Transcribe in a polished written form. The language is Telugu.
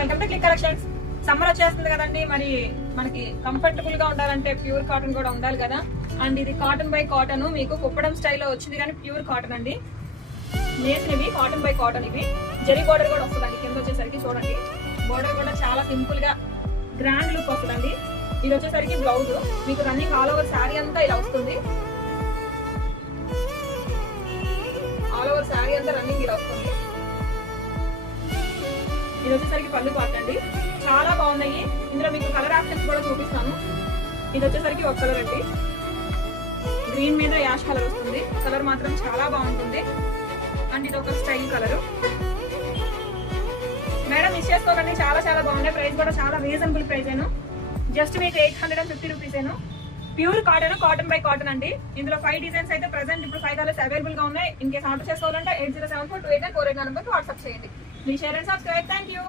Welcome to click collections. Summer వచ్చేస్తుంది కదండి, మరి మనకి కంఫర్టబుల్ గా ఉండాలంటే ప్యూర్ కాటన్ కూడా ఉండాలి కదా. అండ్ ఇది కాటన్ బై కాటన్, మీకు కుప్పడం స్టైల్లో వచ్చింది కానీ ప్యూర్ కాటన్ అండి. నేసినవి కాటన్ బై కాటన్. ఇవి జరీ బోర్డర్ కూడా వస్తుందండి. కింద వచ్చేసరికి చూడండి, బోర్డర్ కూడా చాలా సింపుల్ గా గ్రాండ్ లుక్ వస్తుందండి. ఇది వచ్చేసరికి బ్లౌజ్, మీకు రన్నింగ్ ఆల్ ఓవర్ శారీ అంతా ఇలా వస్తుంది. ఆల్ ఓవర్ శారీ అంతా రన్నింగ్ ఇలా వస్తుంది. ఇది వచ్చేసరికి పళ్ళు పార్ట్ అండి. చాలా బాగున్నాయి. ఇందులో మీకు కలర్ ఆప్షన్స్ కూడా చూపిస్తాను. ఇది వచ్చేసరికి ఒక కలర్ అండి, గ్రీన్ మీద యాష్ కలర్ వస్తుంది. కలర్ మాత్రం చాలా బాగుంటుంది. అండ్ ఇది ఒక స్టైల్ కలర్. మేడం మిస్ చేసుకోకండి, చాలా చాలా బాగున్నాయి. ప్రైస్ కూడా చాలా రీజనబుల్ ప్రైస్ ఏను, జస్ట్ మీకు 850 రూపీస్ ఏను. Pure cotton, cotton by cotton అండి. ఇందులో 5 డిజైన్స్ అయితే ప్రెసెంట్ ఇప్పుడు 5 కలర్స్ అవైలబుల్ గా ఉన్నాయి. ఇన్ కేసు ఆర్డర్ చేసుకోవాలంటే 8074289489 నెంబర్కి వాట్సాప్ చేయండి. Please share and subscribe. Thank you.